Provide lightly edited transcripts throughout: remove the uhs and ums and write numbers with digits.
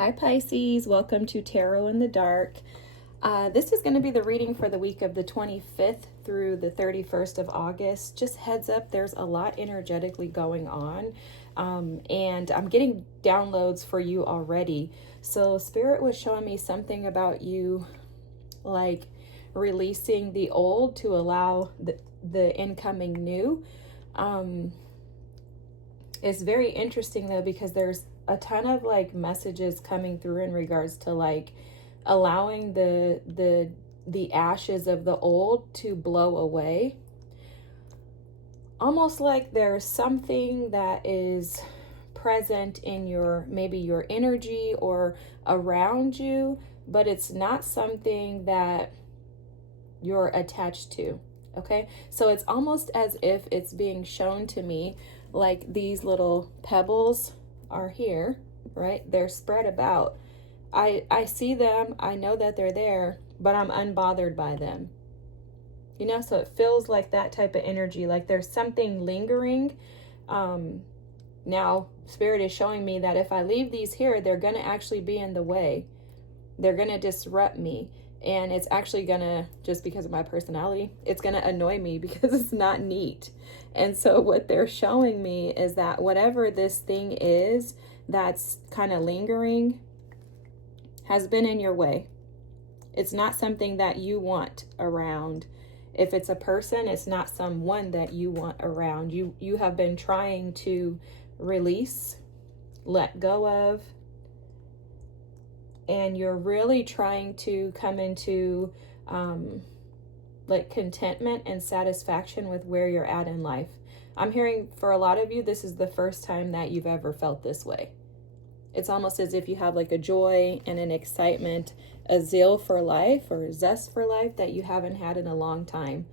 Hi Pisces, welcome to Tarot in the Dark. This is going to be the reading for the week of the 25th through the 31st of August. Just heads up, there's a lot energetically going on, and I'm getting downloads for you already. So Spirit was showing me something about you, like releasing the old to allow the incoming new. It's very interesting though, because there's a ton of like messages coming through in regards to like allowing the ashes of the old to blow away. Almost like there's something that is present in your, maybe your energy or around you, but it's not something that you're attached to. Okay, so it's almost as if it's being shown to me like these little pebbles are here, right? They're spread about. I see them, I know that they're there, but I'm unbothered by them. You know, so it feels like that type of energy, like there's something lingering. Now, Spirit is showing me that if I leave these here, they're going to actually be in the way. They're going to disrupt me. And it's actually going to, just because of my personality, it's going to annoy me because it's not neat. And so what they're showing me is that whatever this thing is that's kind of lingering has been in your way. It's not something that you want around. If it's a person, it's not someone that you want around. You have been trying to release, let go of, and you're really trying to come into like contentment and satisfaction with where you're at in life. I'm hearing for a lot of you, this is the first time that you've ever felt this way. It's almost as if you have like a joy and an excitement, a zeal for life or zest for life that you haven't had in a long time.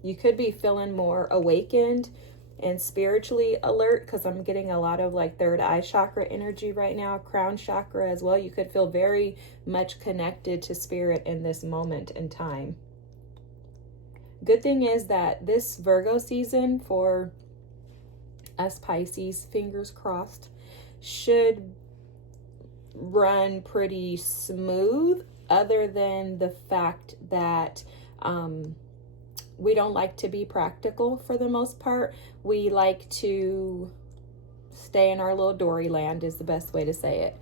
You could be feeling more awakened and spiritually alert, because I'm getting a lot of like third eye chakra energy right now, crown chakra as well. You could feel very much connected to spirit in this moment in time. Good thing is that this Virgo season for us Pisces, fingers crossed, should run pretty smooth, other than the fact that we don't like to be practical for the most part. We like to stay in our little Dory land is the best way to say it.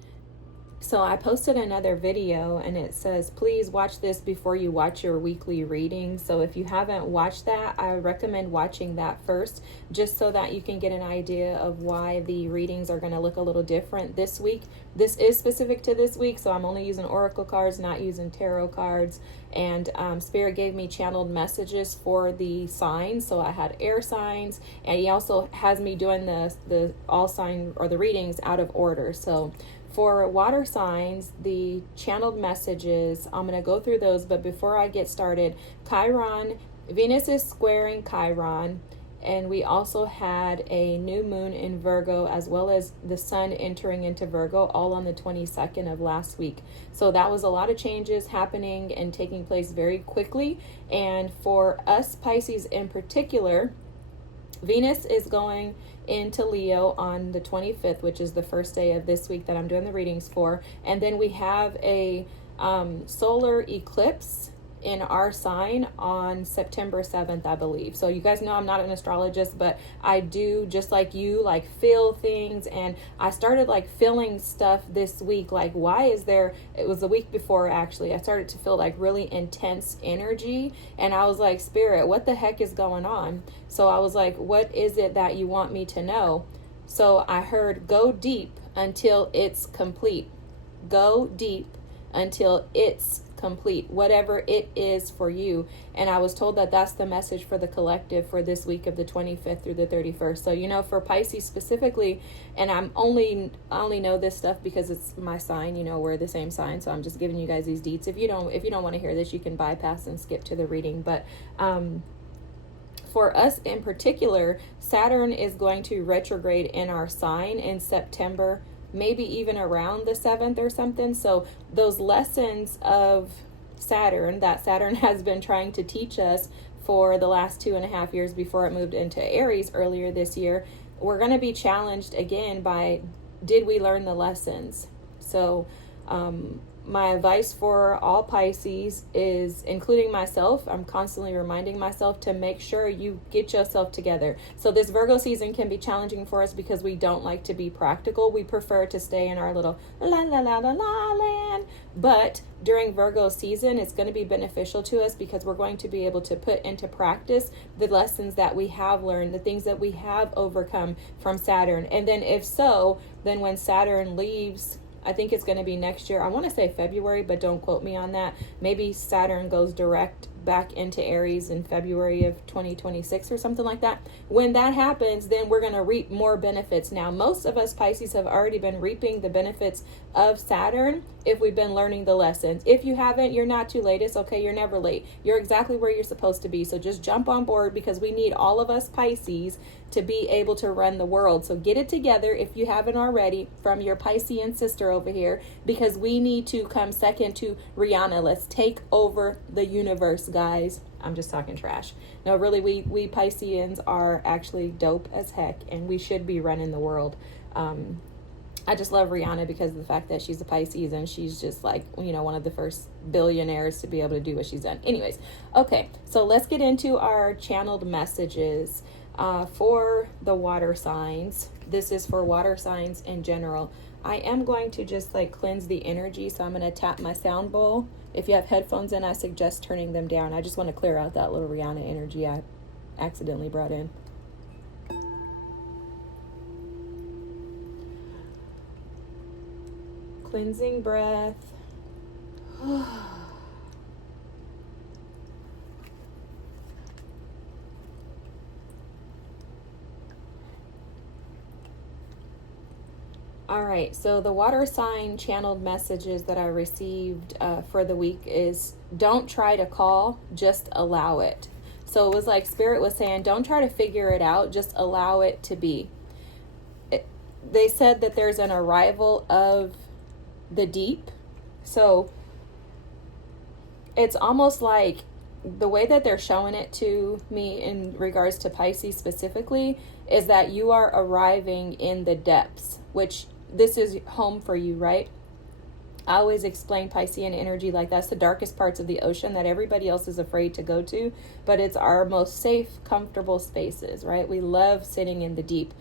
So I posted another video and it says, please watch this before you watch your weekly reading. So if you haven't watched that, I recommend watching that first, just so that you can get an idea of why the readings are going to look a little different this week. This is specific to this week, so I'm only using oracle cards, not using tarot cards. And Spirit gave me channeled messages for the signs. So I had air signs, and he also has me doing the all sign or the readings out of order. So for water signs, the channeled messages, I'm going to go through those. But before I get started, Chiron, Venus is squaring Chiron. And we also had a new moon in Virgo, as well as the sun entering into Virgo, all on the 22nd of last week. So that was a lot of changes happening and taking place very quickly. And for us Pisces in particular, Venus is going into Leo on the 25th, which is the first day of this week that I'm doing the readings for. And then we have a solar eclipse in our sign on September 7th, I believe. So you guys know I'm not an astrologist, but I do, just like you, like feel things. And I started like feeling stuff this week. Like, why is there, it was the week before actually, I started to feel like really intense energy. And I was like, Spirit, what the heck is going on? So I was like, what is it that you want me to know? So I heard, go deep until it's complete. Go deep until it's complete, whatever it is for you. And I was told that that's the message for the collective for this week of the 25th through the 31st. So, you know, for Pisces specifically, and I only know this stuff because it's my sign, you know, we're the same sign. So I'm just giving you guys these deets. If you don't want to hear this, you can bypass and skip to the reading. But for us in particular, Saturn is going to retrograde in our sign in September, maybe even around the 7th or something. So those lessons of Saturn that Saturn has been trying to teach us for the last 2.5 years before it moved into Aries earlier this year, we're going to be challenged again by, did we learn the lessons? So my advice for all Pisces is, including myself, I'm constantly reminding myself to make sure you get yourself together. So this Virgo season can be challenging for us because we don't like to be practical. We prefer to stay in our little la la la la la land. But during Virgo season, it's going to be beneficial to us because we're going to be able to put into practice the lessons that we have learned, the things that we have overcome from Saturn. And then if so, then when Saturn leaves, I think it's going to be next year. I want to say February, but don't quote me on that. Maybe Saturn goes direct back into Aries in February of 2026 or something like that. When that happens, then we're going to reap more benefits. Now, most of us Pisces have already been reaping the benefits of Saturn if we've been learning the lessons. If you haven't, you're not too late. It's okay. You're never late. You're exactly where you're supposed to be. So just jump on board, because we need all of us Pisces to be able to run the world. So get it together if you haven't already, from your Piscean sister over here, because we need to come second to Rihanna. Let's take over the universe, guys. I'm just talking trash. No, really, we Pisceans are actually dope as heck, and we should be running the world. I just love Rihanna because of the fact that she's a Pisces, and she's just like, you know, one of the first billionaires to be able to do what she's done. Anyways, okay, so let's get into our channeled messages for the water signs. This is for water signs in general. I am going to just like cleanse the energy, so I'm going to tap my sound bowl. If you have headphones in, I suggest turning them down. I just want to clear out that little Rihanna energy I accidentally brought in. Cleansing breath. All right, so the water sign channeled messages that I received for the week is, don't try to call, just allow it. So it was like Spirit was saying, don't try to figure it out, just allow it to be. They said that there's an arrival of the deep. So it's almost like the way that they're showing it to me in regards to Pisces specifically is that you are arriving in the depths, which this is home for you, right? I always explain Piscean energy like that's the darkest parts of the ocean that everybody else is afraid to go to, but it's our most safe, comfortable spaces, right? We love sitting in the deep.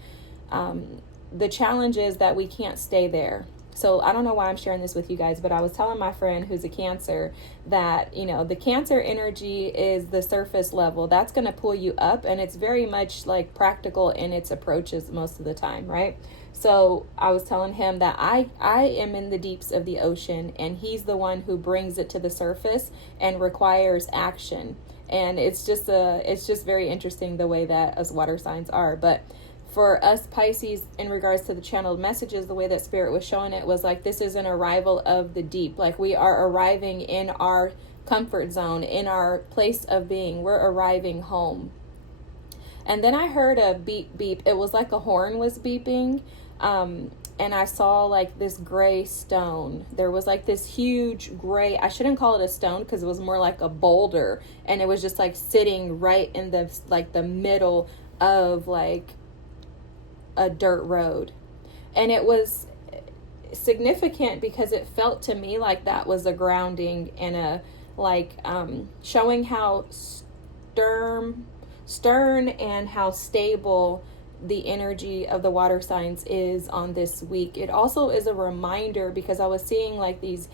The challenge is that we can't stay there. So I don't know why I'm sharing this with you guys, but I was telling my friend who's a Cancer that, you know, the Cancer energy is the surface level. That's going to pull you up, and it's very much like practical in its approaches most of the time, right? So I was telling him that I am in the deeps of the ocean, and he's the one who brings it to the surface and requires action. And it's just very interesting the way that us water signs are. But for us Pisces, in regards to the channeled messages, the way that Spirit was showing it was like, this is an arrival of the deep. Like we are arriving in our comfort zone, in our place of being. We're arriving home. And then I heard a beep, beep. It was like a horn was beeping. And I saw like this gray stone. There was like this huge gray, I shouldn't call it a stone because it was more like a boulder. And it was just like sitting right in the, like the middle of like a dirt road. And it was significant because it felt to me like that was a grounding and a like showing how stern and how stable the energy of the water signs is on this week. It also is a reminder because I was seeing like these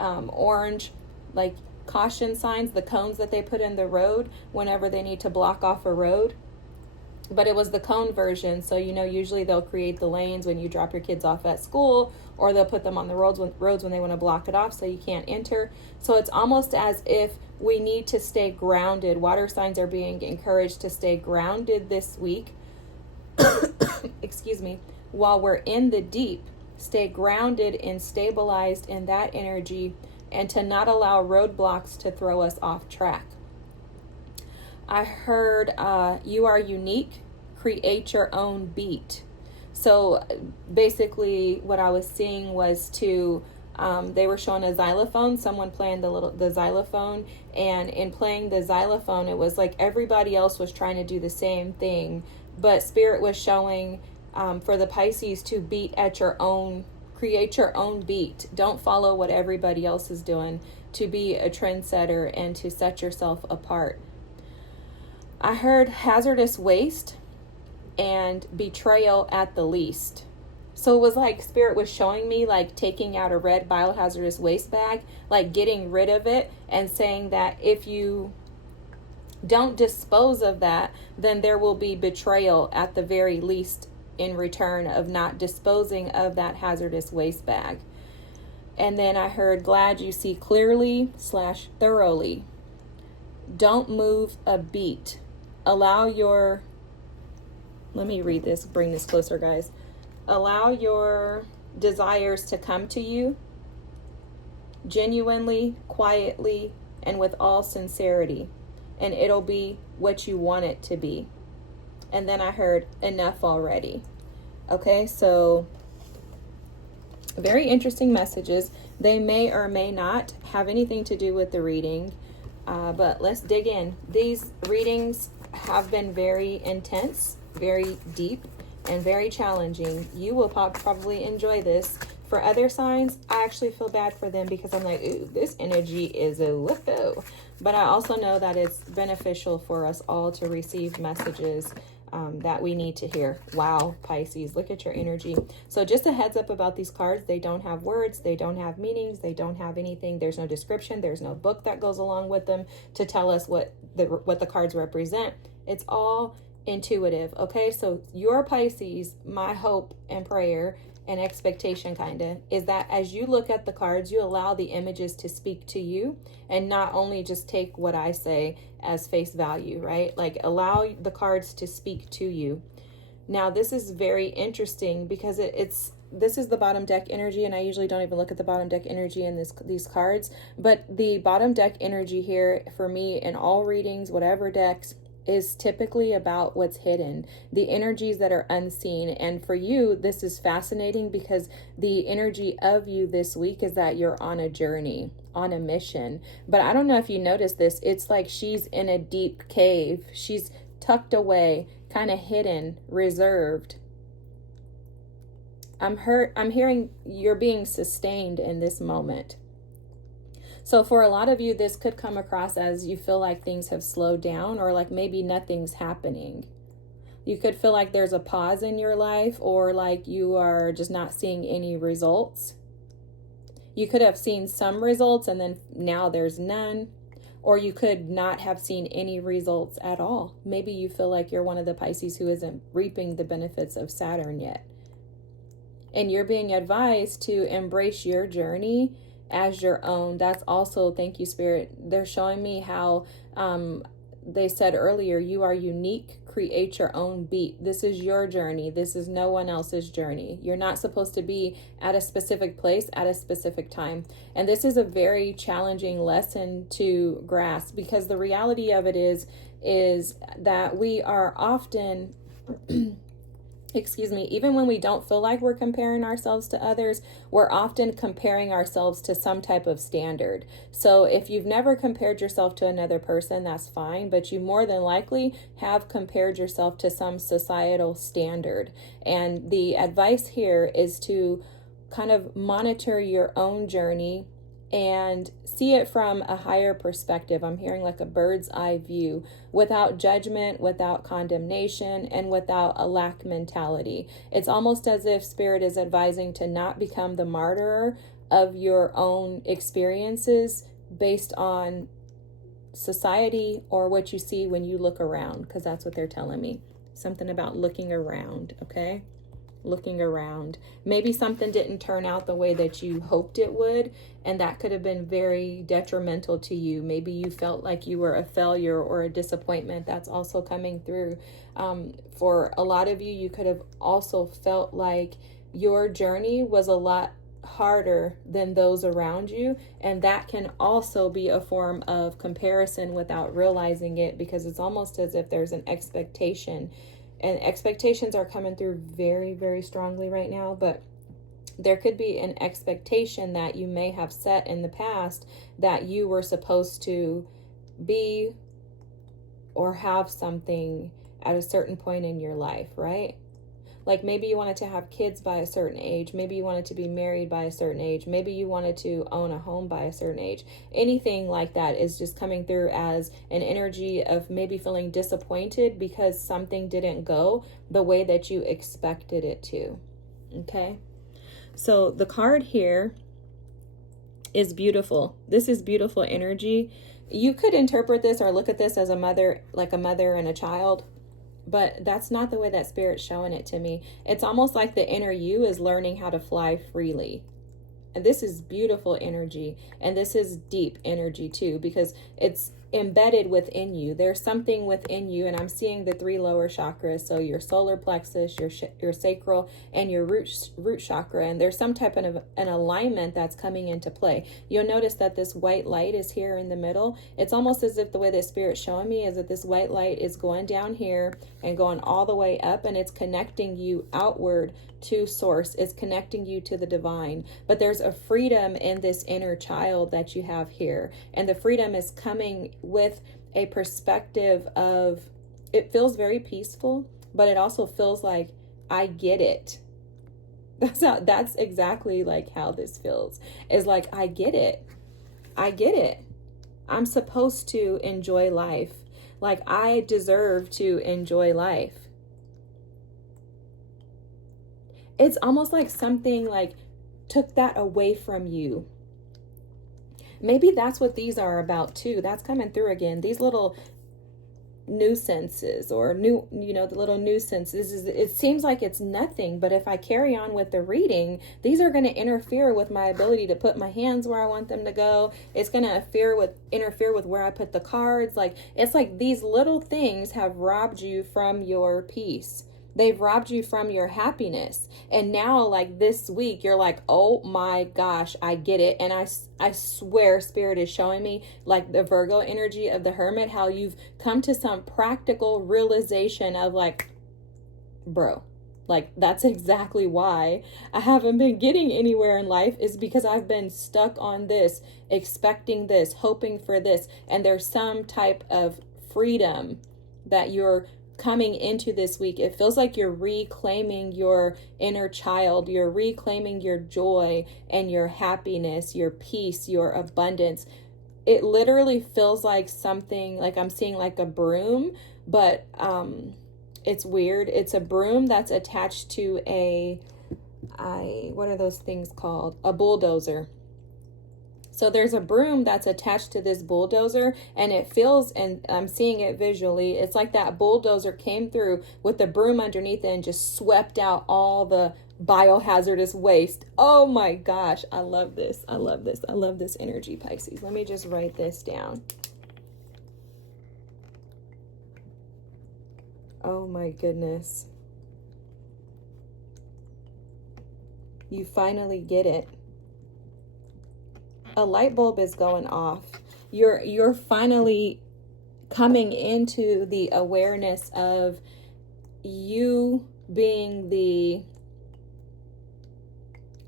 orange like caution signs, the cones that they put in the road whenever they need to block off a road. But it was the cone version. So, you know, usually they'll create the lanes when you drop your kids off at school, or they'll put them on the roads when they want to block it off so you can't enter. So it's almost as if we need to stay grounded. Water signs are being encouraged to stay grounded this week. Excuse me. While we're in the deep, stay grounded and stabilized in that energy, and to not allow roadblocks to throw us off track. I heard you are unique, create your own beat. So basically what I was seeing was they were showing a xylophone, someone playing the xylophone, and in playing the xylophone, it was like everybody else was trying to do the same thing, but Spirit was showing for the Pisces to create your own beat. Don't follow what everybody else is doing, to be a trendsetter and to set yourself apart. I heard hazardous waste and betrayal at the least. So it was like Spirit was showing me like taking out a red biohazardous waste bag, like getting rid of it, and saying that if you don't dispose of that, then there will be betrayal at the very least in return of not disposing of that hazardous waste bag. And then I heard glad you see clearly / thoroughly. Don't move a beat. Allow your, let me read this, bring this closer, guys. Allow your desires to come to you genuinely, quietly, and with all sincerity. And it'll be what you want it to be. And then I heard enough already. Okay, so very interesting messages. They may or may not have anything to do with the reading, but let's dig in. These readings have been very intense, very deep, and very challenging. You will probably enjoy this. For other signs, I actually feel bad for them because I'm like, ooh, this energy is a woohoo. But I also know that it's beneficial for us all to receive messages that we need to hear. Wow, Pisces, look at your energy. So just a heads up about these cards. They don't have words. They don't have meanings. They don't have anything. There's no description. There's no book that goes along with them to tell us what the cards represent. It's all intuitive. Okay, so your Pisces, my hope and prayer and expectation is that as you look at the cards, you allow the images to speak to you and not only just take what I say as face value, right? Like allow the cards to speak to you. Now, this is very interesting because this is the bottom deck energy, and I usually don't even look at the bottom deck energy in these cards, but the bottom deck energy here for me in all readings, whatever decks, is typically about what's hidden, the energies that are unseen. And for you, this is fascinating because the energy of you this week is that you're on a journey, on a mission. But I don't know if you noticed this. It's like she's in a deep cave. She's tucked away, kind of hidden, reserved. I'm hearing you're being sustained in this moment. So for a lot of you, this could come across as you feel like things have slowed down, or like maybe nothing's happening. You could feel like there's a pause in your life, or like you are just not seeing any results. You could have seen some results and then now there's none, or you could not have seen any results at all. Maybe you feel like you're one of the Pisces who isn't reaping the benefits of Saturn yet. And you're being advised to embrace your journey as your own. That's also, thank you, Spirit. They're showing me how they said earlier, you are unique, create your own beat. This is your journey. This is no one else's journey. You're not supposed to be at a specific place at a specific time. And this is a very challenging lesson to grasp, because the reality of it is that we are often even when we don't feel like we're comparing ourselves to others, we're often comparing ourselves to some type of standard. So if you've never compared yourself to another person, that's fine, but you more than likely have compared yourself to some societal standard. And the advice here is to kind of monitor your own journey and see it from a higher perspective. I'm hearing like a bird's eye view, without judgment, without condemnation, and without a lack mentality. It's almost as if Spirit is advising to not become the martyr of your own experiences based on society or what you see when you look around, because that's what they're telling me. Something about looking around, okay? Looking around. Maybe something didn't turn out the way that you hoped it would, and that could have been very detrimental to you. Maybe you felt like you were a failure or a disappointment. That's also coming through. For a lot of you, you could have also felt like your journey was a lot harder than those around you, and that can also be a form of comparison without realizing it, because it's almost as if there's an expectation. And expectations are coming through very, very strongly right now, but there could be an expectation that you may have set in the past that you were supposed to be or have something at a certain point in your life, right? Like maybe you wanted to have kids by a certain age. Maybe you wanted to be married by a certain age. Maybe you wanted to own a home by a certain age. Anything like that is just coming through as an energy of maybe feeling disappointed because something didn't go the way that you expected it to. Okay? So the card here is beautiful. This is beautiful energy. You could interpret this or look at this as a mother, like a mother and a child. But that's not the way that Spirit's showing it to me. It's almost like the inner you is learning how to fly freely. And this is beautiful energy. And this is deep energy too, because it's embedded within you. There's something within you, and I'm seeing the 3 lower chakras. So your solar plexus, your sacral, and your root chakra. And there's some type of an alignment that's coming into play. You'll notice that this white light is here in the middle. It's almost as if the way that Spirit's showing me is that this white light is going down here and going all the way up, and it's connecting you outward to source. It's connecting you to the divine. But there's a freedom in this inner child that you have here. And the freedom is coming with a perspective of, it feels very peaceful, but it also feels like, I get it. That's exactly like how this feels. Is like, I get it. I get it. I'm supposed to enjoy life. Like, I deserve to enjoy life. It's almost like something like took that away from you. Maybe that's what these are about too. That's coming through again. These little nuisances or the little nuisances. It seems like it's nothing, but if I carry on with the reading, these are going to interfere with my ability to put my hands where I want them to go. It's going to interfere with where I put the cards. Like, it's like these little things have robbed you from your peace. They've robbed you from your happiness. And now, like this week, you're like, oh my gosh, I get it. And I swear Spirit is showing me, like the Virgo energy of the Hermit, how you've come to some practical realization of like, bro, like that's exactly why I haven't been getting anywhere in life, is because I've been stuck on this, expecting this, hoping for this. And there's some type of freedom that you're coming into this week. It feels like you're reclaiming your inner child. You're reclaiming your joy and your happiness, your peace, your abundance. It literally feels like something, like I'm seeing like a broom, but it's weird. It's a broom that's attached to what are those things called? A bulldozer. So there's a broom that's attached to this bulldozer, and it feels, and I'm seeing it visually, it's like that bulldozer came through with the broom underneath it and just swept out all the biohazardous waste. Oh my gosh, I love this. I love this. I love this energy, Pisces. Let me just write this down. Oh my goodness. You finally get it. A light bulb is going off. You're finally coming into the awareness of you being the,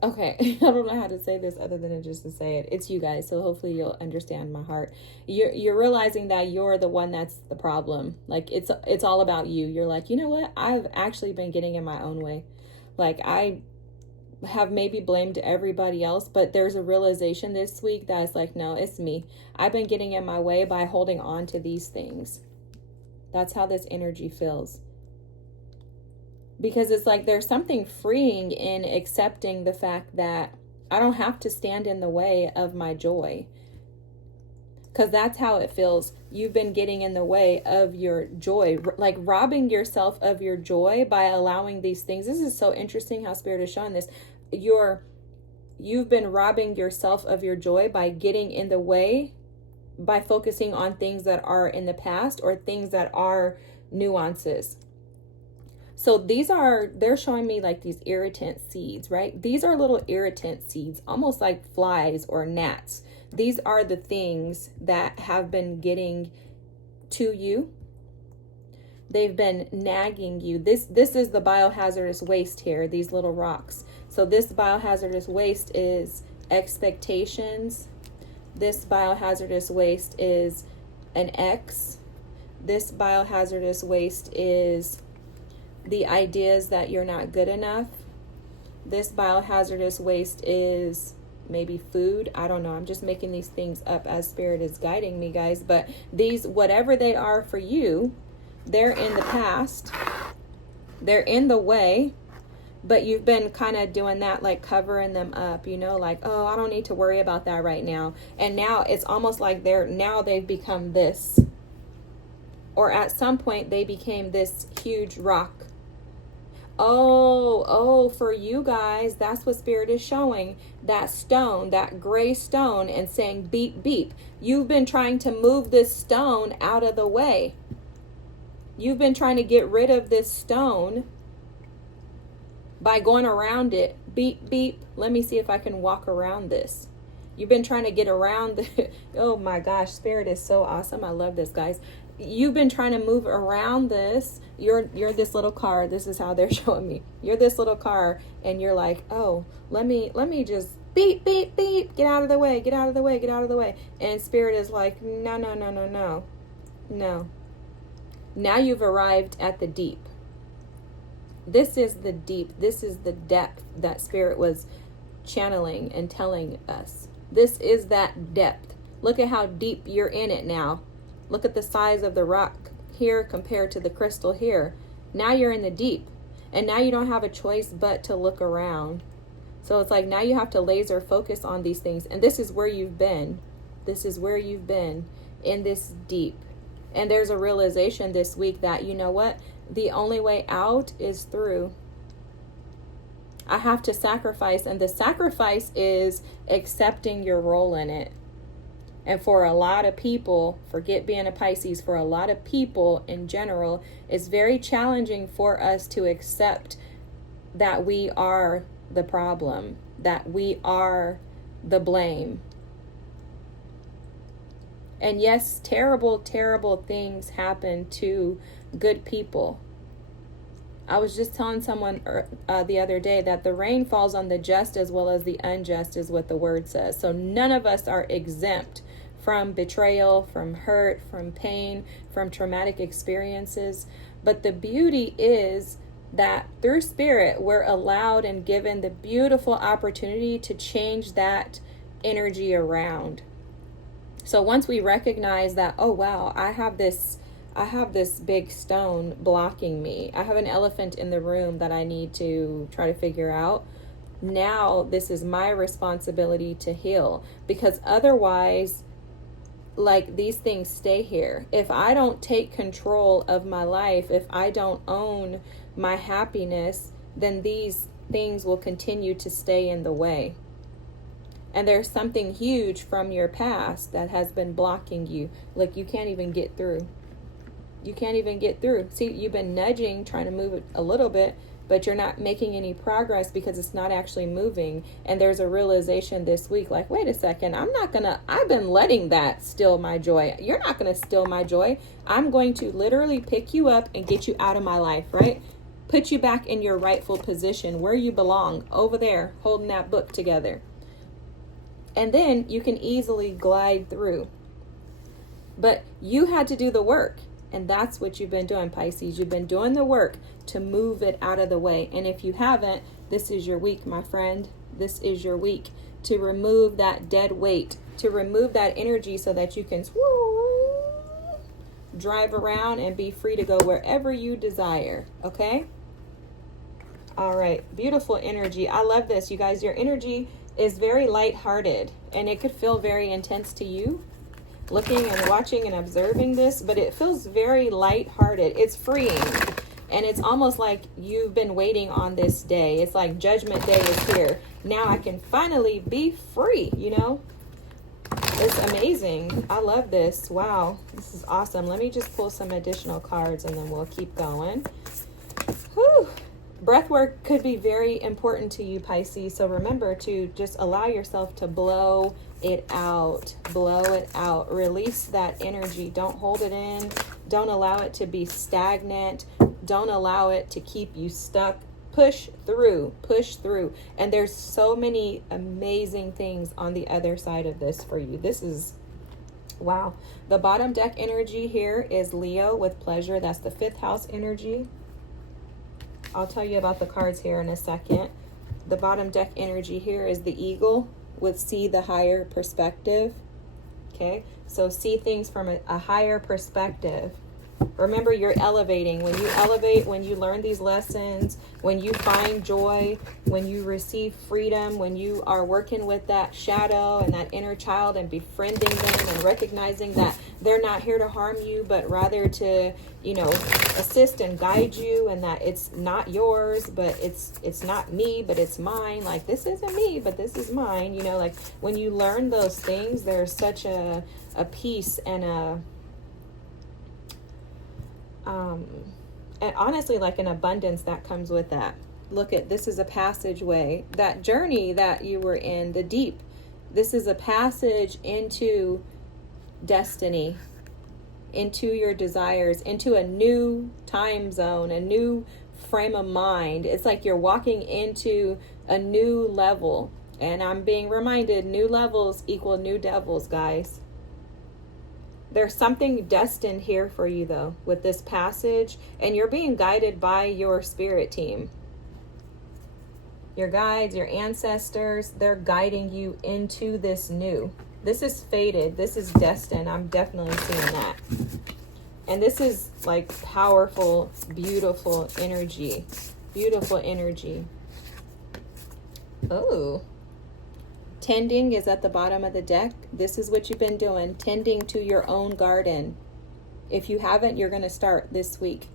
okay, I don't know how to say this other than just to say it. It's you guys, so hopefully you'll understand my heart. You're realizing that you're the one that's the problem. Like it's all about you. You're like, you know what? I've actually been getting in my own way. Like I have maybe blamed everybody else, but there's a realization this week that's like, no, it's me. I've been getting in my way by holding on to these things. That's how this energy feels. Because it's like there's something freeing in accepting the fact that I don't have to stand in the way of my joy. Because that's how it feels. You've been getting in the way of your joy, like robbing yourself of your joy by allowing these things. This is so interesting how Spirit is showing this. You've been robbing yourself of your joy by getting in the way, by focusing on things that are in the past or things that are nuances. So they're showing me like these irritant seeds, right? These are little irritant seeds, almost like flies or gnats. These are the things that have been getting to you. They've been nagging you. This is the biohazardous waste here, these little rocks. So this biohazardous waste is expectations. This biohazardous waste is an ex. This biohazardous waste is the ideas that you're not good enough. This biohazardous waste is maybe food. I don't know. I'm just making these things up as Spirit is guiding me, guys. But these, whatever they are for you, they're in the past. They're in the way. But you've been kind of doing that, like covering them up, you know, like, oh, I don't need to worry about that right now. And now it's almost like they've become this. Or at some point they became this huge rock. Oh, for you guys, that's what Spirit is showing. That stone, that gray stone, and saying beep, beep. You've been trying to move this stone out of the way. You've been trying to get rid of this stone by going around it. Beep, beep. Let me see if I can walk around this. You've been trying to get around the, oh my gosh, Spirit is so awesome. I love this, guys. You've been trying to move around this. You're this little car. This is how they're showing me. You're this little car, and you're like, oh, let me just beep, beep, beep. Get out of the way. Get out of the way. Get out of the way. And Spirit is like, no. Now you've arrived at the deep. This is the deep. This is the depth that Spirit was channeling and telling us. This is that depth. Look at how deep you're in it now. Look at the size of the rock here compared to the crystal here. Now you're in the deep. And now you don't have a choice but to look around. So it's like now you have to laser focus on these things. And this is where you've been. This is where you've been, in this deep. And there's a realization this week that, you know what? The only way out is through. I have to sacrifice. And the sacrifice is accepting your role in it. And for a lot of people, forget being a Pisces, for a lot of people in general, it's very challenging for us to accept that we are the problem, that we are the blame. And yes, terrible, terrible things happen to good people. I was just telling someone the other day that the rain falls on the just as well as the unjust is what the word says. So none of us are exempt from betrayal, from hurt, from pain, from traumatic experiences. But the beauty is that through Spirit, we're allowed and given the beautiful opportunity to change that energy around. So once we recognize that, oh wow, I have this big stone blocking me. I have an elephant in the room that I need to try to figure out. Now this is my responsibility to heal, because otherwise, like, these things stay here. If I don't take control of my life, if I don't own my happiness, then these things will continue to stay in the way. And there's something huge from your past that has been blocking you. Like, you can't even get through. You can't even get through. See, you've been nudging, trying to move it a little bit, but you're not making any progress because it's not actually moving. And there's a realization this week, like, wait a second, I've been letting that steal my joy. You're not going to steal my joy. I'm going to literally pick you up and get you out of my life, right? Put you back in your rightful position where you belong, over there, holding that book together. And then you can easily glide through. But you had to do the work. And that's what you've been doing, Pisces. You've been doing the work to move it out of the way. And if you haven't, this is your week, my friend. This is your week to remove that dead weight, to remove that energy so that you can drive around and be free to go wherever you desire. Okay? All right. Beautiful energy. I love this, you guys. Your energy is very lighthearted, and it could feel very intense to you, looking and watching and observing this, but it feels very lighthearted. It's freeing. And it's almost like you've been waiting on this day. It's like Judgment Day is here. Now I can finally be free, you know? It's amazing. I love this. Wow. This is awesome. Let me just pull some additional cards and then we'll keep going. Whew. Breath work could be very important to you, Pisces. So remember to just allow yourself to blow it out. Blow it out. Release that energy. Don't hold it in. Don't allow it to be stagnant. Don't allow it to keep you stuck. Push through. Push through. And there's so many amazing things on the other side of this for you. This is Wow. The bottom deck energy here is Leo with pleasure. That's the 5th house energy. I'll tell you about the cards here in a second. The bottom deck energy here is the eagle with see the higher perspective. Okay, so see things from a higher perspective. Remember, you're elevating. When you elevate, when you learn these lessons, when you find joy, when you receive freedom, when you are working with that shadow and that inner child and befriending them and recognizing that they're not here to harm you, but rather to, you know, assist and guide you, and that it's not yours, but it's not me, but it's mine. Like, this isn't me, but this is mine. You know, like when you learn those things, there's such a peace and and honestly, like an abundance that comes with that. Look at, this is a passageway. That journey that you were in, the deep, this is a passage into destiny, into your desires, into a new time zone, a new frame of mind. It's like you're walking into a new level. And I'm being reminded, new levels equal new devils, guys. There's something destined here for you, though, with this passage, and you're being guided by your spirit team. Your guides, your ancestors, they're guiding you into this new. This is fated. This is destined. I'm definitely seeing that. And this is like powerful, beautiful energy. Beautiful energy. Oh. Tending is at the bottom of the deck. This is what you've been doing, tending to your own garden. If you haven't, you're going to start this week.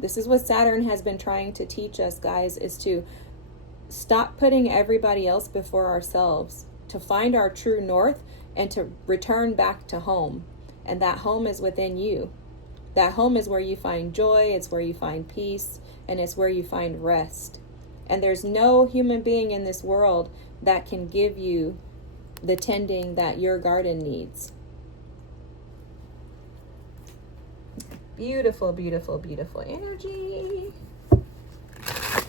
This is what Saturn has been trying to teach us, guys, is to stop putting everybody else before ourselves, to find our true north and to return back to home. And that home is within you. That home is where you find joy, it's where you find peace, and it's where you find rest. And there's no human being in this world that can give you the tending that your garden needs. Beautiful, beautiful, beautiful energy.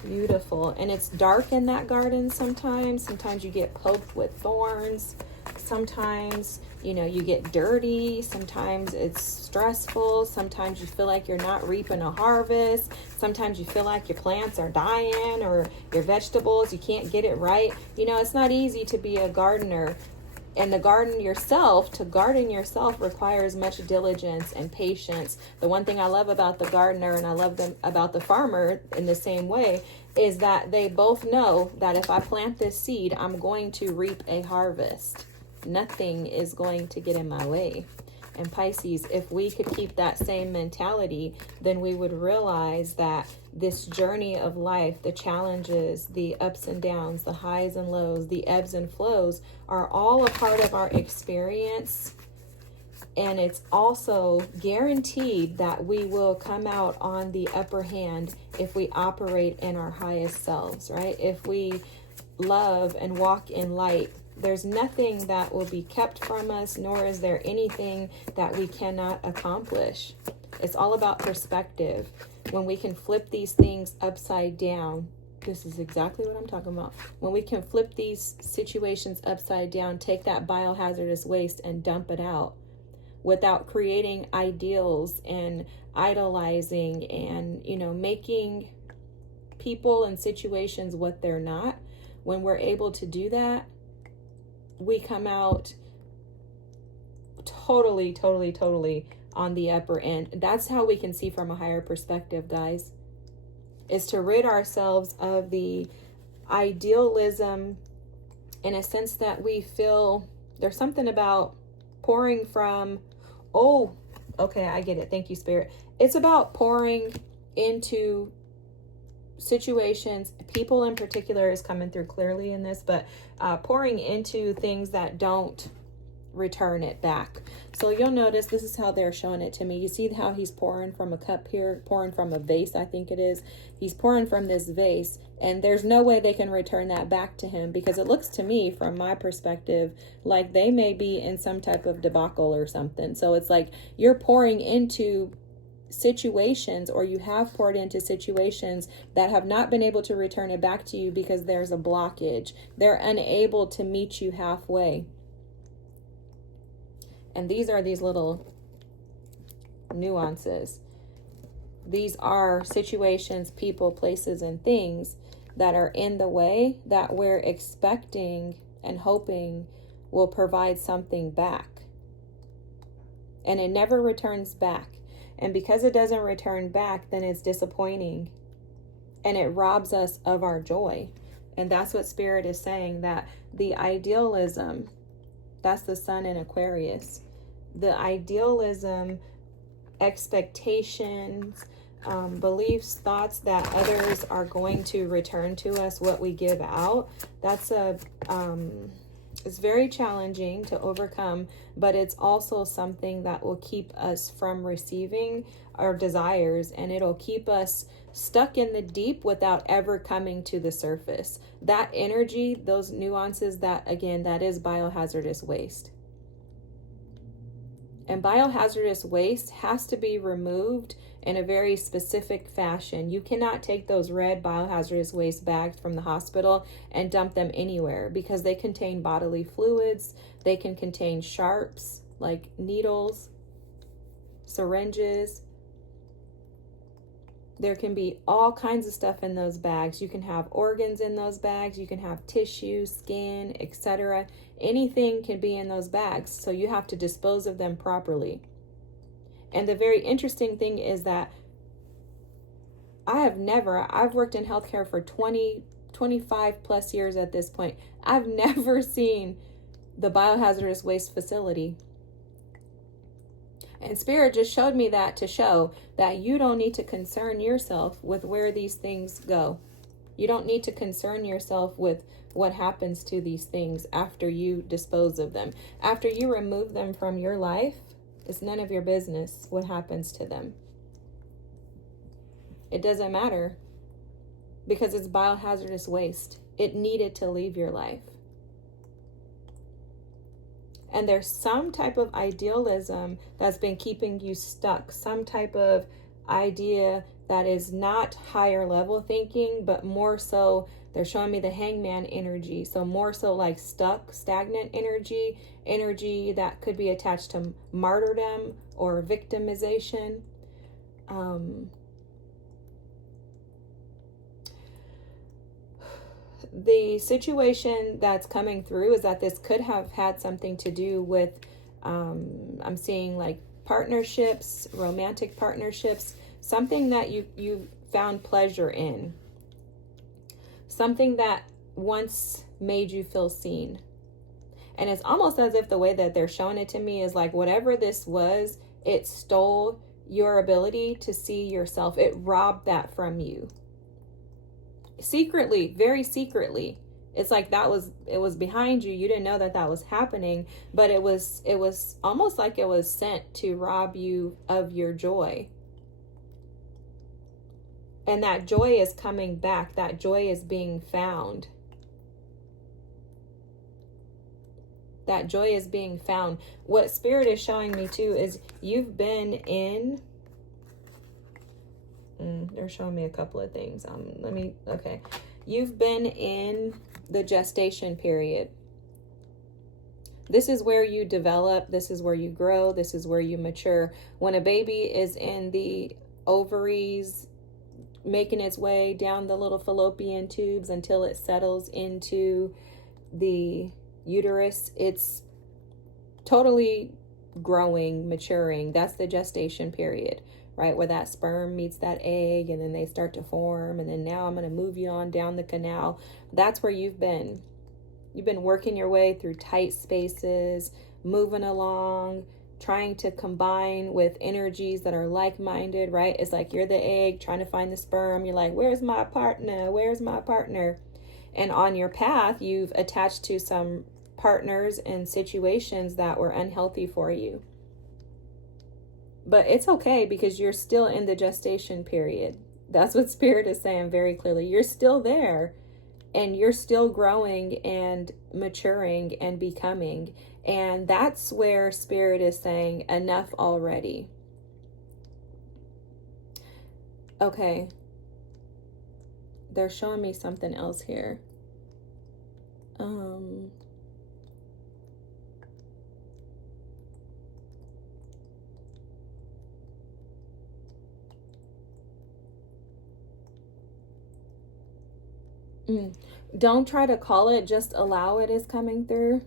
Beautiful. And it's dark in that garden sometimes. Sometimes you get poked with thorns. Sometimes, you know, you get dirty. Sometimes it's stressful. Sometimes you feel like you're not reaping a harvest. Sometimes you feel like your plants are dying, or your vegetables, you can't get it right. You know, it's not easy to be a gardener. And the garden yourself, to garden yourself, requires much diligence and patience. The one thing I love about the gardener, and I love them about the farmer in the same way, is that they both know that if I plant this seed, I'm going to reap a harvest. Nothing is going to get in my way. And Pisces, if we could keep that same mentality, then we would realize that this journey of life, the challenges, the ups and downs, the highs and lows, the ebbs and flows, are all a part of our experience. And it's also guaranteed that we will come out on the upper hand if we operate in our highest selves, right? If we love and walk in light, there's nothing that will be kept from us, nor is there anything that we cannot accomplish. It's all about perspective. When we can flip these things upside down, this is exactly what I'm talking about. When we can flip these situations upside down, take that biohazardous waste and dump it out without creating ideals and idolizing and, you know, making people and situations what they're not. When we're able to do that, we come out totally on the upper end. That's how we can see from a higher perspective, guys, is to rid ourselves of the idealism in a sense that we feel there's something about pouring from, oh, okay, I get it. Thank you, Spirit. It's about pouring into situations, people in particular is coming through clearly in this, but pouring into things that don't return it back. So you'll notice this is how they're showing it to me. You see how he's pouring from a cup here, pouring from a vase, I think it is. He's pouring from this vase, and there's no way they can return that back to him, because it looks to me, from my perspective, like they may be in some type of debacle or something. So it's like you're pouring into situations, or you have poured into situations that have not been able to return it back to you because there's a blockage. They're unable to meet you halfway. And these are these little nuances. These are situations, people, places, and things that are in the way that we're expecting and hoping will provide something back. And it never returns back. And because it doesn't return back, then it's disappointing. And it robs us of our joy. And that's what Spirit is saying, that the idealism, that's the sun in Aquarius. The idealism, expectations, beliefs, thoughts that others are going to return to us what we give out. That's it's very challenging to overcome, but it's also something that will keep us from receiving our desires, and it'll keep us stuck in the deep without ever coming to the surface. That energy, those nuances, that again, that is biohazardous waste. And biohazardous waste has to be removed in a very specific fashion. You cannot take those red biohazardous waste bags from the hospital and dump them anywhere, because they contain bodily fluids. They can contain sharps like needles, syringes. There can be all kinds of stuff in those bags. You can have organs in those bags. You can have tissue, skin, etc. Anything can be in those bags. So you have to dispose of them properly. And the very interesting thing is that I've worked in healthcare for 25 plus years at this point. I've never seen the biohazardous waste facility. And Spirit just showed me that to show that you don't need to concern yourself with where these things go. You don't need to concern yourself with what happens to these things after you dispose of them. After you remove them from your life, it's none of your business what happens to them. It doesn't matter, because it's biohazardous waste. It needed to leave your life. And there's some type of idealism that's been keeping you stuck, some type of idea that is not higher level thinking, but more so, they're showing me the hangman energy. So more so like stuck, stagnant energy that could be attached to martyrdom or victimization. The situation that's coming through is that this could have had something to do with, I'm seeing like partnerships, romantic partnerships, something that you found pleasure in, something that once made you feel seen. And it's almost as if the way that they're showing it to me is like, whatever this was, it stole your ability to see yourself. It robbed that from you. Secretly, very secretly. It's like it was behind you. You didn't know that was happening, but it was almost like it was sent to rob you of your joy. And that joy is coming back. That joy is being found. That joy is being found. What Spirit is showing me too is you've been in, they're showing me a couple of things. Okay. You've been in the gestation period. This is where you develop. This is where you grow. This is where you mature. When a baby is in the ovaries, making its way down the little fallopian tubes until it settles into the uterus, it's totally growing, maturing. That's the gestation period, right? Where that sperm meets that egg and then they start to form. And then now I'm going to move you on down the canal. That's where you've been. You've been working your way through tight spaces, moving along, trying to combine with energies that are like-minded, right? It's like you're the egg trying to find the sperm. You're like, where's my partner? Where's my partner? And on your path, you've attached to some partners and situations that were unhealthy for you. But it's okay, because you're still in the gestation period. That's what Spirit is saying very clearly. You're still there, and you're still growing and maturing and becoming. And that's where Spirit is saying enough already. Okay. They're showing me something else here. Don't try to call it, just allow it is coming through.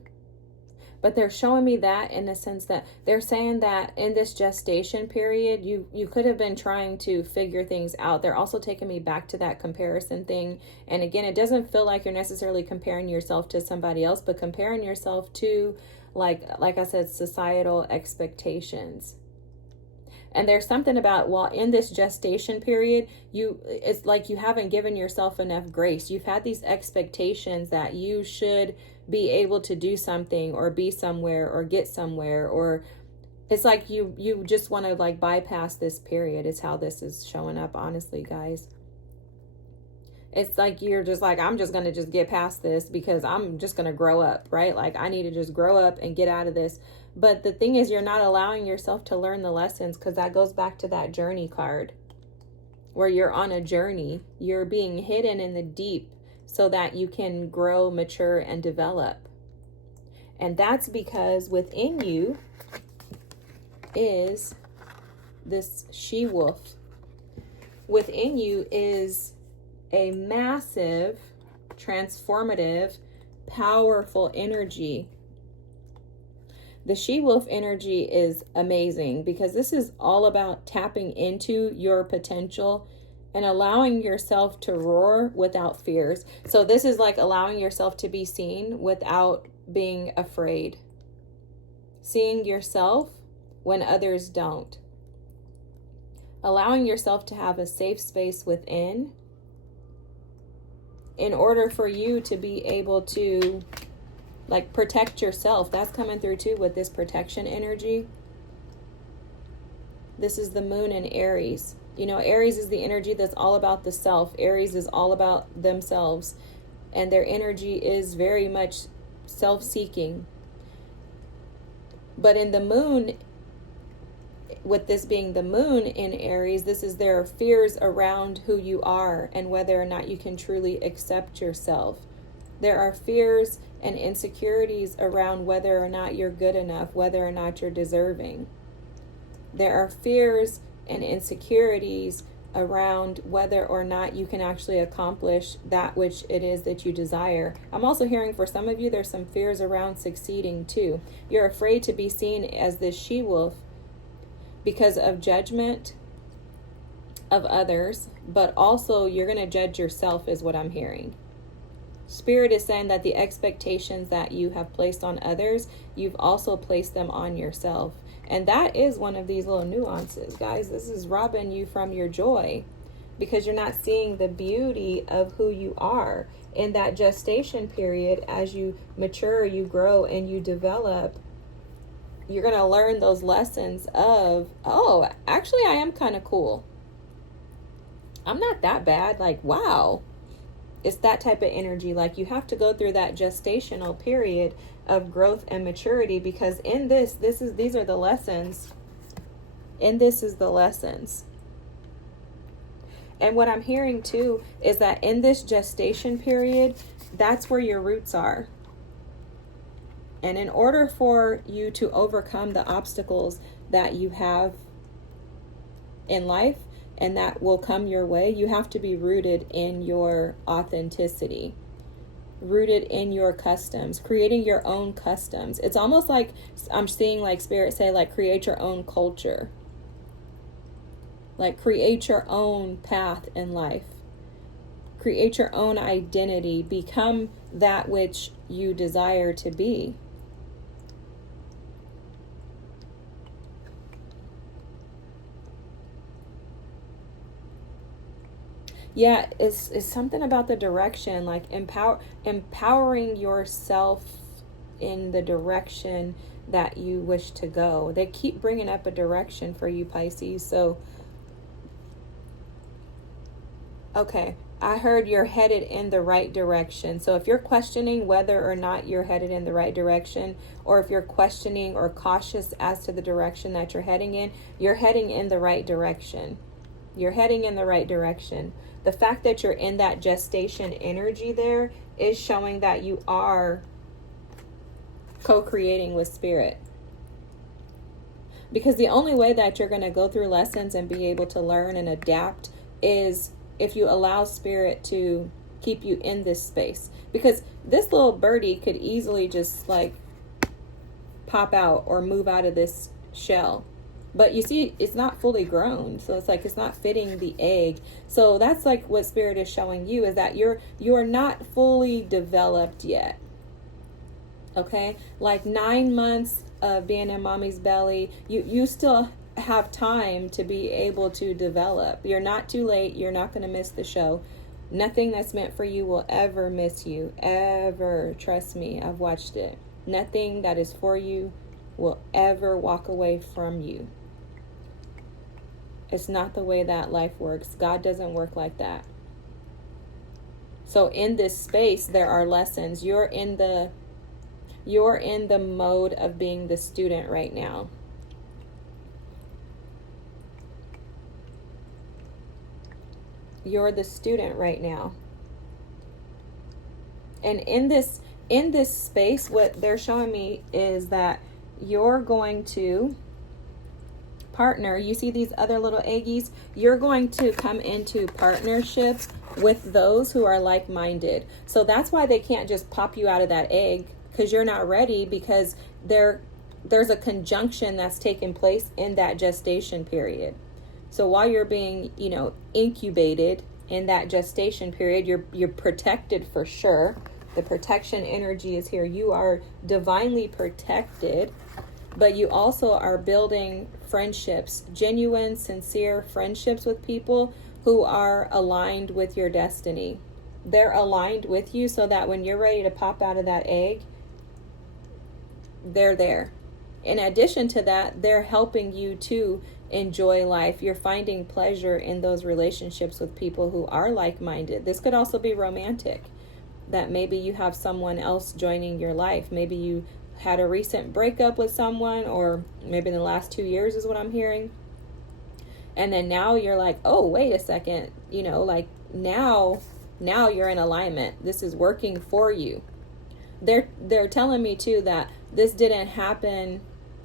But they're showing me that in the sense that they're saying that in this gestation period, you could have been trying to figure things out. They're also taking me back to that comparison thing. And again, it doesn't feel like you're necessarily comparing yourself to somebody else, but comparing yourself to, like I said, societal expectations. And there's something about, well, in this gestation period, it's like you haven't given yourself enough grace. You've had these expectations that you should be able to do something or be somewhere or get somewhere, or it's like you just want to like bypass this period. It's how this is showing up, honestly, guys. It's like you're just like, I'm just going to just get past this because I'm just going to grow up, right? Like I need to just grow up and get out of this. But the thing is, you're not allowing yourself to learn the lessons, because that goes back to that journey card where you're on a journey. You're being hidden in the deep so that you can grow, mature, and develop. And that's because within you is this she-wolf. Within you is a massive, transformative, powerful energy. The she-wolf energy is amazing because this is all about tapping into your potential and allowing yourself to roar without fears. So this is like allowing yourself to be seen without being afraid. Seeing yourself when others don't. Allowing yourself to have a safe space within in order for you to be able to like protect yourself. That's coming through too with this protection energy. This is the moon in Aries. You know, Aries is the energy that's all about the self. Aries is all about themselves. And their energy is very much self-seeking. But in the moon, with this being the moon in Aries, this is their fears around who you are and whether or not you can truly accept yourself. There are fears and insecurities around whether or not you're good enough, whether or not you're deserving. There are fears and insecurities around whether or not you can actually accomplish that which it is that you desire. I'm also hearing for some of you, there's some fears around succeeding too. You're afraid to be seen as this she-wolf because of judgment of others, but also you're going to judge yourself is what I'm hearing. Spirit is saying that the expectations that you have placed on others, you've also placed them on yourself. And that is one of these little nuances, guys. This is robbing you from your joy because you're not seeing the beauty of who you are. In that gestation period, as you mature, you grow, and you develop, you're going to learn those lessons of, oh, actually, I am kind of cool. I'm not that bad. Like, wow. It's that type of energy. Like you have to go through that gestational period of growth and maturity, because in these are the lessons. And this is the lessons. And what I'm hearing too is that in this gestation period, that's where your roots are. And in order for you to overcome the obstacles that you have in life, and that will come your way, you have to be rooted in your authenticity, rooted in your customs, creating your own customs. It's almost like I'm seeing like Spirit say, like, create your own culture, like create your own path in life, create your own identity, become that which you desire to be. Yeah, it's something about the direction, like empowering yourself in the direction that you wish to go. They keep bringing up a direction for you, Pisces. So, okay, I heard you're headed in the right direction. So if you're questioning whether or not you're headed in the right direction, or if you're questioning or cautious as to the direction that you're heading in, you're heading in the right direction. You're heading in the right direction. The fact that you're in that gestation energy there is showing that you are co-creating with Spirit. Because the only way that you're going to go through lessons and be able to learn and adapt is if you allow Spirit to keep you in this space, because this little birdie could easily just like pop out or move out of this shell. But you see, it's not fully grown, so it's like it's not fitting the egg. So that's like what Spirit is showing you, is that you're not fully developed yet. Okay, like 9 months of being in mommy's belly, you still have time to be able to develop. You're not too late. You're not going to miss the show. Nothing that's meant for you will ever miss you, ever. Trust me, I've watched it. Nothing that is for you will ever walk away from you. It's not the way that life works. God doesn't work like that. So in this space, there are lessons. You're in the mode of being the student right now. You're the student right now. And in this space, what they're showing me is that you're going to partner. You see these other little eggies? You're going to come into partnership with those who are like-minded. So that's why they can't just pop you out of that egg, because you're not ready, because there's a conjunction that's taking place in that gestation period. So while you're being, incubated in that gestation period, you're protected for sure. The protection energy is here. You are divinely protected, but you also are building friendships, genuine, sincere friendships with people who are aligned with your destiny. They're aligned with you so that when you're ready to pop out of that egg, they're there. In addition to that, they're helping you to enjoy life. You're finding pleasure in those relationships with people who are like-minded. This could also be romantic, that maybe you have someone else joining your life. Maybe you had a recent breakup with someone, or maybe in the last 2 years is what I'm hearing. And then now you're like, oh, wait a second, now you're in alignment. This is working for you. They're telling me too that this didn't happen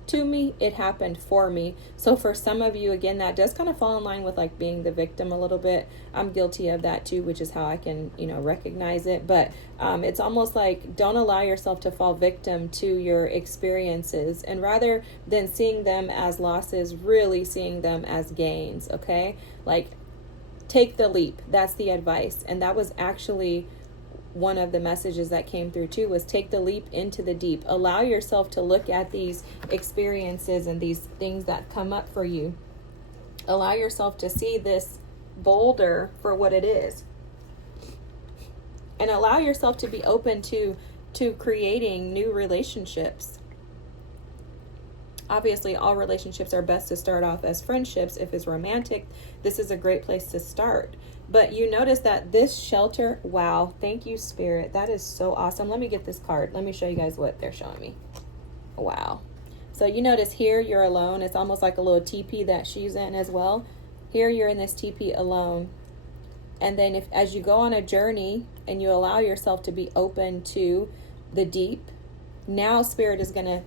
to me, it happened for me. So for some of you, again, that does kind of fall in line with like being the victim a little bit. I'm guilty of that too, which is how I can, recognize it. But it's almost like, don't allow yourself to fall victim to your experiences, and rather than seeing them as losses, really seeing them as gains. Okay, like take the leap. That's the advice. And that was actually one of the messages that came through too, was take the leap into the deep. Allow yourself to look at these experiences and these things that come up for you. Allow yourself to see this boulder for what it is, and allow yourself to be open to creating new relationships. Obviously, all relationships are best to start off as friendships. If it's romantic, this is a great place to start. But you notice that this shelter, wow, thank you, Spirit. That is so awesome. Let me get this card. Let me show you guys what they're showing me. Wow. So you notice here you're alone. It's almost like a little teepee that she's in as well. Here you're in this teepee alone. And then as you go on a journey and you allow yourself to be open to the deep, now Spirit is going to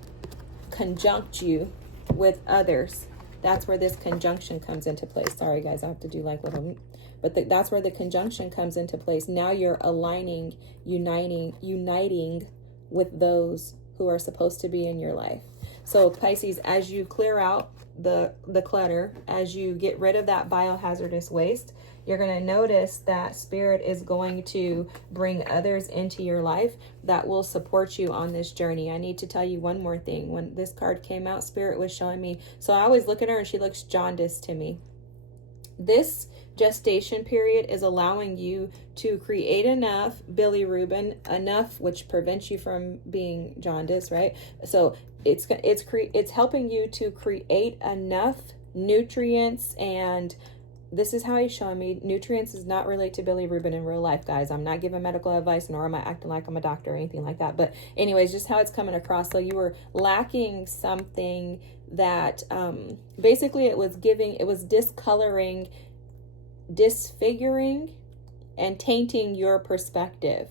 conjunct you with others. That's where this conjunction comes into place. Sorry guys, I have to do like little, but that's where the conjunction comes into place. Now you're aligning, uniting with those who are supposed to be in your life. So Pisces, as you clear out the clutter, as you get rid of that biohazardous waste, you're going to notice that Spirit is going to bring others into your life that will support you on this journey. I need to tell you one more thing. When this card came out, Spirit was showing me, so I always look at her and she looks jaundiced to me. This gestation period is allowing you to create enough bilirubin, enough which prevents you from being jaundiced, right? So it's helping you to create enough nutrients, and this is how he's showing me nutrients does not relate to bilirubin in real life, guys. I'm not giving medical advice, nor am I acting like I'm a doctor or anything like that. But anyways, just how it's coming across. So you were lacking something that basically it was discoloring, disfiguring, and tainting your perspective.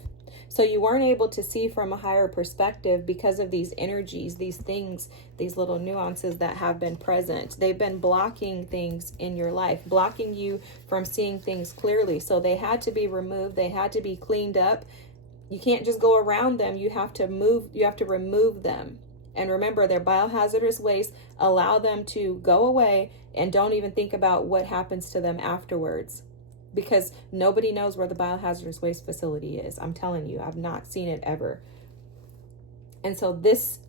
So you weren't able to see from a higher perspective because of these energies, these things, these little nuances that have been present. They've been blocking things in your life, blocking you from seeing things clearly. So they had to be removed. They had to be cleaned up. You can't just go around them. You have to remove them. And remember, they're biohazardous waste. Allow them to go away and don't even think about what happens to them afterwards, because nobody knows where the biohazardous waste facility is. I'm telling you, I've not seen it ever. And so these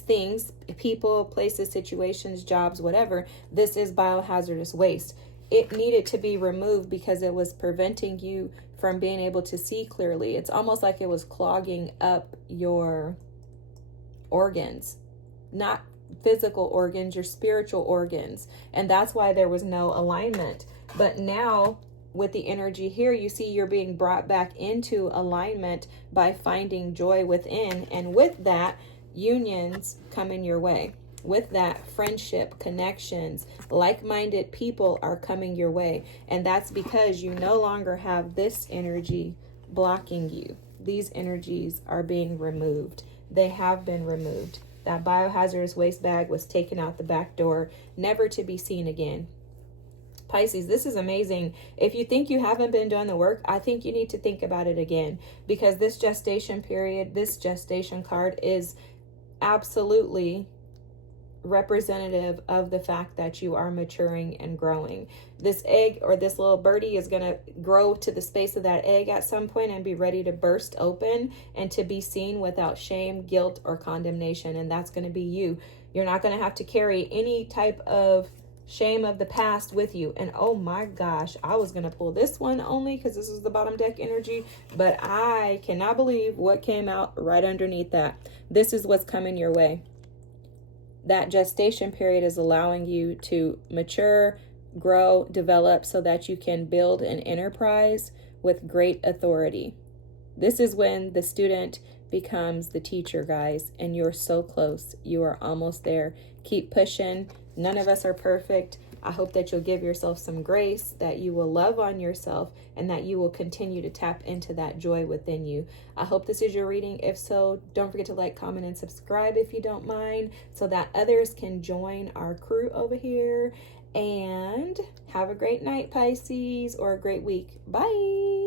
things, people, places, situations, jobs, whatever, this is biohazardous waste. It needed to be removed because it was preventing you from being able to see clearly. It's almost like it was clogging up your organs, not physical organs, your spiritual organs. And that's why there was no alignment. But now with the energy here, you see you're being brought back into alignment by finding joy within. And with that, unions come in your way. With that, friendship, connections, like-minded people are coming your way. And that's because you no longer have this energy blocking you. These energies are being removed. They have been removed. That biohazardous waste bag was taken out the back door, never to be seen again. Pisces, this is amazing. If you think you haven't been doing the work, I think you need to think about it again, because this gestation period, this gestation card is absolutely representative of the fact that you are maturing and growing. This egg or this little birdie is going to grow to the space of that egg at some point and be ready to burst open and to be seen without shame, guilt, or condemnation. And that's going to be you. You're not going to have to carry any type of shame of the past with you. And oh my gosh, I was going to pull this one only because this is the bottom deck energy, but I cannot believe what came out right underneath that. This is what's coming your way. That gestation period is allowing you to mature, grow, develop so that you can build an enterprise with great authority. This is when the student becomes the teacher, guys, and you're so close. You are almost there. Keep pushing. None of us are perfect. I hope that you'll give yourself some grace, that you will love on yourself, and that you will continue to tap into that joy within you. I hope this is your reading. If so, don't forget to like, comment, and subscribe if you don't mind, so that others can join our crew over here. And have a great night, Pisces, or a great week. Bye.